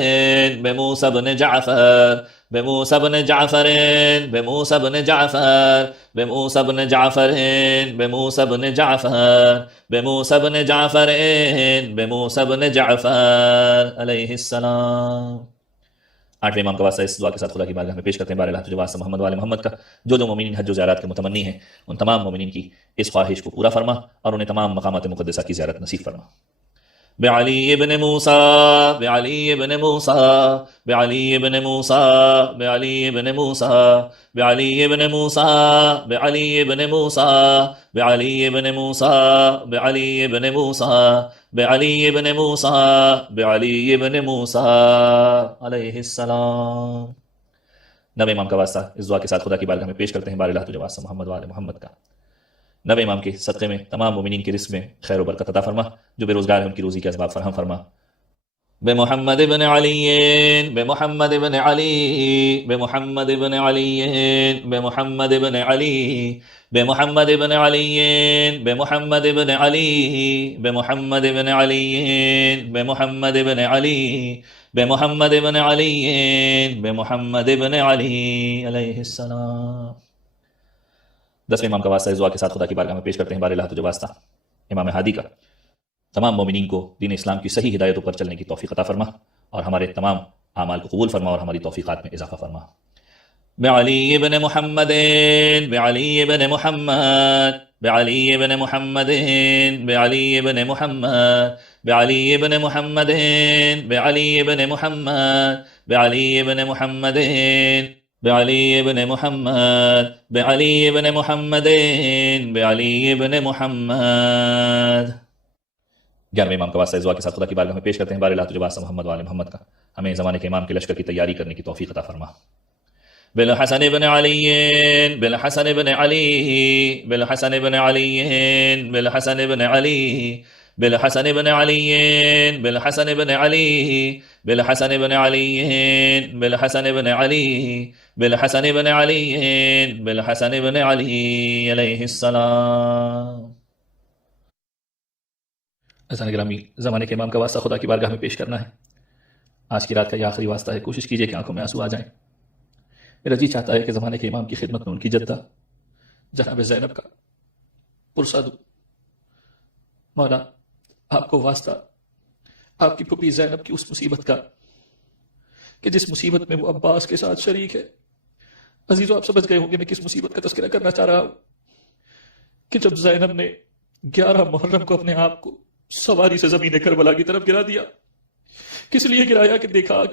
بموسى بن جعفر، بموسى بن جعفر، بموسى بن جعفر، بموسى بن جعفر، بموسى بن جعفر، بموسى بن جعفر، بموسى بن جعفر علیہ السلام. آٹھویں امام کا واسطہ اس دعا کے ساتھ خدا کی بارگاہ میں پیش کرتے ہیں بار اللہ تجھے واسطہ محمد والے محمد کا جو مومنین حج و زیارات کے متمنی ہیں، ان تمام مومنین کی اس خواہش کو پورا فرما اور انہیں تمام مقامات مقدسہ کی زیارت نصیب فرما. بعلی ابن موسیٰ، بعلی ابن موسیٰ، بعلی ابن موسیٰ، بعلی ابن موسیٰ، بعلی ابن موسیٰ، بعلی ابن موسیٰ، بعلی ابن موسیٰ، بعلی ابن موسیٰ، بعلی ابن موسیٰ، بعلی ابن موسیٰ علیہ السلام. نویں امام کا واسطہ اس دعا کے ساتھ خدا کی بارگاہ میں پیش کرتے ہیں بار اللہ تجھے واسطہ محمد والے محمد کا. نویں امام کے صدقے میں تمام مومنین کے رزق میں خیر و برکت عطا فرما، جو بے روزگار ہیں ان کی روزی کے اسباب فراہم فرما. بے محمد ابن علی، بے محمد ابن علی، بے محمد ابن علی، بے محمد ابن علی، بے محمد ابن علی، بے محمد ابن علی، بے محمد ابن علی، بے محمد ابن علی، بے محمد ابن علی، بے محمد ابن علی علیہ السلام. دسویں امام کا واسطہ اس دعا کے ساتھ خدا کی بارگاہ میں پیش کرتے ہیں بار اللہ تجھے واسطہ امام ہادی کا، تمام مومنین کو دین اسلام کی صحیح ہدایتوں پر چلنے کی توفیق عطا فرما اور ہمارے تمام اعمال کو قبول فرما اور ہماری توفیقات میں اضافہ فرما. بعلی ابن محمد، بعلی ابن محمد، بعلی ابن محمد، بعلی ابن محمد، بعلی ابن محمد، بعلی ابن محمد، بعلی ابن محمد، بعلی ابن محمد، بعلی ابن محمد، بعلی ابن محمد. گیارہویں امام کا واسطہ اس دعا کے ساتھ خدا کی بارگاہ میں پیش کرتے ہیں بار اللہ تجھے واسطہ محمد والے محمد کا ہمیں زمانے کے امام کے لشکر کی تیاری کرنے کی توفیق عطا فرما. بالحسن ابن علی، بالحسن ابن علی، بالحسن ابن علی، بالحسن ابن علی، بالحسن ابن علی، بالحسن ابن علی، بالحسن ابن علی، بالحسن ابن علی، بالحسن ابن علی، بالحسن ابن علی علیہ السلام. اذان گرامی زمانے کے امام کا واسطہ خدا کی بارگاہ میں پیش کرنا ہے. آج کی رات کا یہ آخری واسطہ ہے، کوشش کیجئے کہ آنکھوں میں آنسو آ جائیں. میرا جی چاہتا ہے کہ زمانے کے امام کی خدمت میں ان کی جدہ جناب زینب کا پرسہ دوں، مولا آپ کو واسطہ آپ کی پھوپھی زینب کی اس مصیبت کا کہ جس مصیبت میں وہ عباس کے ساتھ شریک ہے. عزیزو آپ سمجھ گئے ہوں گے میں کس مصیبت کا تذکرہ کرنا چاہ رہا ہوں کہ جب زینب نے 11 محرم کو اپنے آپ کو سواری سے زمین کربلا کی طرف گرا دیا. کس لیے گرایا کہ دیکھا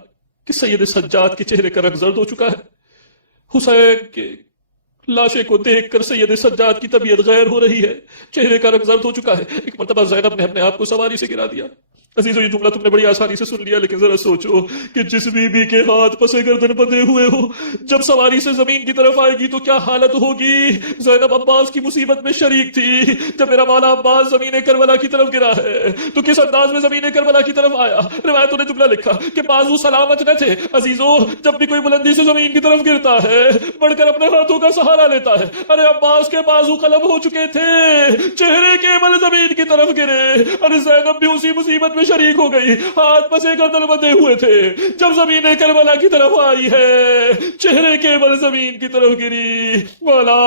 کہ سید سجاد کے چہرے کا رنگ زرد ہو چکا ہے. حسین کے لاشے کو دیکھ کر سید سجاد کی طبیعت غیر ہو رہی ہے، چہرے کا رنگ زرد ہو چکا ہے. ایک مرتبہ زینب نے اپنے آپ کو سواری سے گرا دیا. عزیزو یہ جملہ تم نے بڑی آسانی سے سن لیا، لیکن ذرا سوچو کہ جس بی بی کے ہاتھ پسے گردن بندھے ہوئے ہو جب سواری سے زمین کی طرف آئے گی تو کیا حالت ہوگی. زینب عباس کی مصیبت میں شریک تھی. جب میرا مولا عباس زمین کربلا کی طرف گرا ہے تو کس انداز میں زمین کربلا کی طرف آیا. روایتوں نے جملہ لکھا کہ بازو سلامت نہ تھے. عزیزو جب بھی کوئی بلندی سے زمین کی طرف گرتا ہے بڑھ کر اپنے ہاتھوں کا سہارا لیتا ہے. ارے عباس کے بازو قلم ہو چکے تھے، چہرے کے بل زمین کی طرف گرے. ارے زینب بھی اسی مصیبت میں شریک ہو گئی، ہاتھ پسے گردن بندھے ہوئے تھے. جب زمین کربلا کی طرف آئی ہے چہرے کے بل زمین کی طرف گری. مولا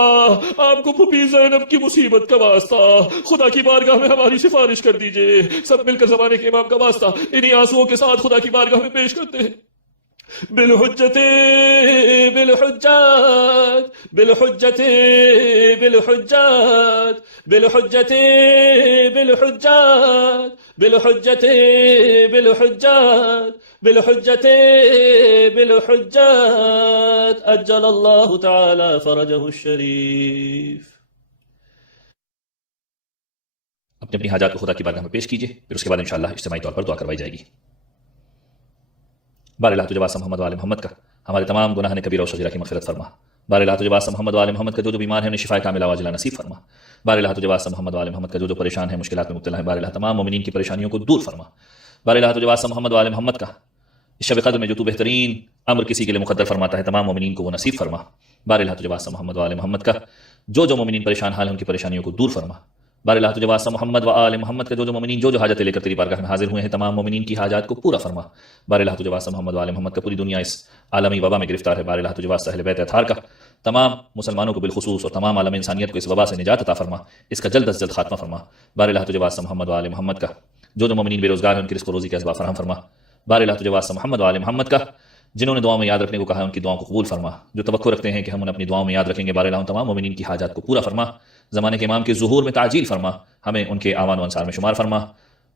آپ کو پھوپھی زینب کی مصیبت کا واسطہ خدا کی بارگاہ میں ہماری سفارش کر دیجئے. سب مل کر زمانے کے امام کا واسطہ انہی آنسوؤں کے ساتھ خدا کی بارگاہ میں پیش کرتے ہیں. بالحجت بالحجات بالحجت بالحجات بالحجت بالحجات بالحجت بالحجات بالحجت بالحجات اجل اللہ تعالی فرجہ الشریف. اپنی اپنی حاجات کو خدا کی بارگاہ میں پیش کیجیے، پھر اس کے بعد انشاءاللہ اجتماعی طور پر دعا کروائی جائے گی. بار الہ تجھے واسطہ محمد و آل محمد کا ہمارے تمام گناہ کبیرہ و صغیرہ کی مغفرت فرما. بار الہ تجھے واسطہ محمد و آل محمد کا جو بیمار ہیں انہیں شفا کاملہ واجلہ نصیب فرما. بار الہ تجھے واسطہ محمد و آل محمد کا جو پریشان ہیں مشکلات میں مبتلا ہیں بار الہ تمام مومنین کی پریشانیوں کو دور فرما. بار الہ تجھے واسطہ محمد و آل محمد کا اس شب قدر میں جو تو بہترین امر کسی کے لیے مقدر فرماتا ہے تمام مومنین کو وہ نصیب فرما. بار الہ تجھے واسطہ محمد و آل محمد کا جو مومنین پریشان حال ہیں ان کی پریشانیوں کو دور فرما. بار الہ تجھے واسطہ محمد و آل محمد کا جو مومنین جو حاجتیں لے کر تیری بارگاہ میں حاضر ہوئے ہیں تمام مومنین کی حاجات کو پورا فرما. بار الہ تجھے واسطہ محمد و آل محمد کا پوری دنیا اس عالمی وبا میں گرفتار ہے. بار الہ تجھے واسطہ اہل بیت اطہار کا تمام مسلمانوں کو بالخصوص اور تمام عالم انسانیت کو اس وبا سے نجات عطا فرما، اس کا جلد از جلد خاتمہ فرما. بار الہ تجھے واسطہ محمد و آل محمد کا جو مومنین بے روزگار ہیں ان کی رزق و روزی کا اسباب فراہم فرما. بار الہ تجھے واسطہ محمد و آل محمد کا جنہوں نے دعاؤں میں یاد رکھنے کو کہا ہے ان کی دعاؤں کو قبول فرما. جو توقع رکھتے ہیں کہ ہم انہیں اپنی دعاؤں میں یاد رکھیں گے بار الہ تمام مومنین کی حاجات کو پورا فرما. زمانے کے امام کے ظہور میں تعجیل فرما، ہمیں ان کے آوان و انصار میں شمار فرما.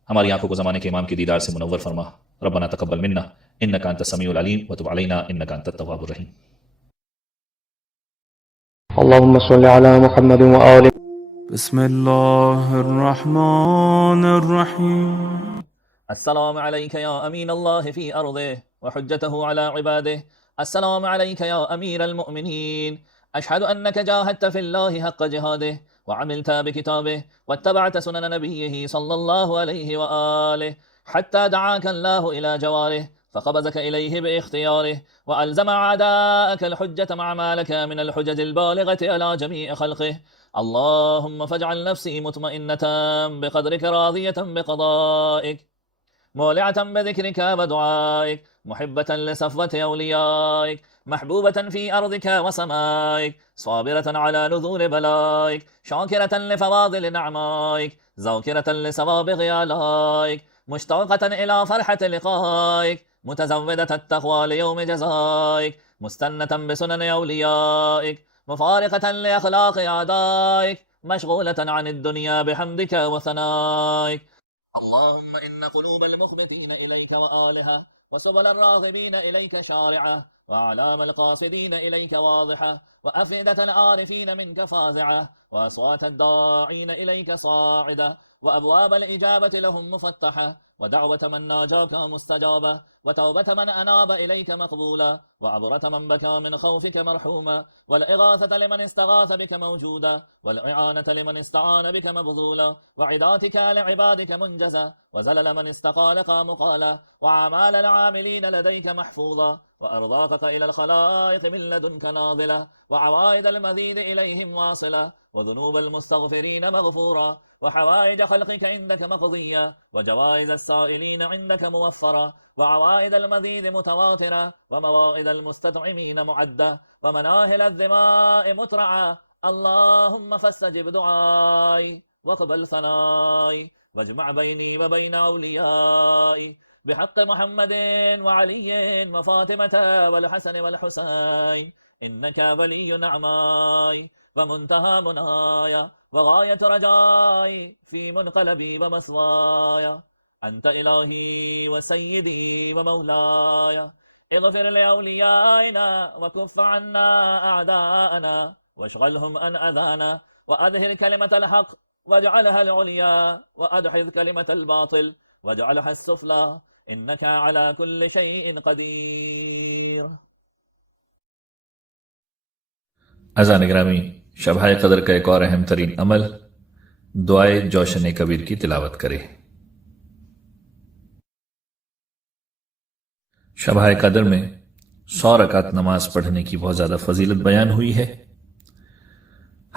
ہماری آنکھوں کو زمانے کے امام کے دیدار سے منور فرما. ربنا تقبل منا انک انت السمیع العلیم وتب علینا انک انت التواب الرحیم. اللهم صل على محمد وآل بسم اللہ الرحمن الرحیم. السلام عليك يا أمين الله في أرضه وحجته على عباده. السلام عليك يا أمير المؤمنين. أشهد أنك جاهدت في الله حق جهاده وعملت بكتابه واتبعت سنن نبيه صلى الله عليه وآله حتى دعاك الله إلى جواره فقبضك إليه باختياره وألزم أعداءك الحجة مع ما لك من الحجج البالغة على جميع خلقه. اللهم فاجعل نفسي مطمئنة بقدرك راضية بقضائك مولعة بذكرك ودعائك محبة لصفوة أوليائك محبوبة في أرضك وسمائك صابرة على نذور بلائك شاكرة لفواضل نعمائك ذاكرة لسوابغ آلائك مشتاقة إلى فرحة لقائك متزودة التقوى ليوم جزائك مستنة بسنن أوليائك مفارقة لأخلاق أعدائك مشغولة عن الدنيا بحمدك وثنائك. اللهم إن قلوب المخبتين إليك وآلها وسبل الراغبين إليك شارعة وأعلام القاصدين إليك واضحة وأفئدة العارفين منك فازعة وأصوات الداعين إليك صاعدة وأبواب الإجابة لهم مفتحة ودعوة من ناجاك مستجابة وتوبة من أناب إليك مقبولة وعبرة من بكى من خوفك مرحومة والإغاثة لمن استغاث بك موجودة والإعانة لمن استعان بك مبذولة وعداتك لعبادك منجزة وزلل من استقالك مقالة وعمال العاملين لديك محفوظة وأرضاقك إلى الخلائق من لدنك ناظلة وعوائد المزيد إليهم واصلة وذنوب المستغفرين مغفورة وحوائج خلقك عندك مقضية وجوائز السائلين عندك موفرة وعوائد المزيد متواترة وموائد المستطعمين معدة ومناهل الدماء مترعة. اللهم فاستجب دعائي واقبل ثنائي واجمع بيني وبين أوليائي بحق محمد وعلي وفاطمة والحسن والحسين إنك ولي نعماي ومنتهى مناي وغاية رجائي في منقلبي ومثواي أنت إلهي وسيدي ومولاي اغفر لأوليائنا وكف عنا أعداءنا واشغلهم عن أذانا وأظهر كلمة الحق واجعلها العليا وأدحض كلمة الباطل واجعلها السفلى إنك على كل شيء قدير. اذان گرامی، شبہ قدر کا ایک اور اہم ترین عمل دعائے جوشن کبیر کی تلاوت کرے۔ شبہ قدر میں 100 رکعت نماز پڑھنے کی بہت زیادہ فضیلت بیان ہوئی ہے۔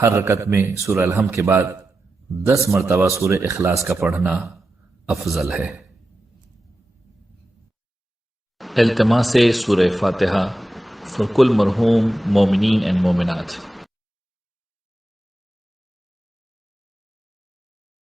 ہر رکعت میں سورہ الحمد کے بعد 10 مرتبہ سورہ اخلاص کا پڑھنا افضل ہے۔ التماس سورہ فاتحہ for کل مرحوم مومنین and مومنات۔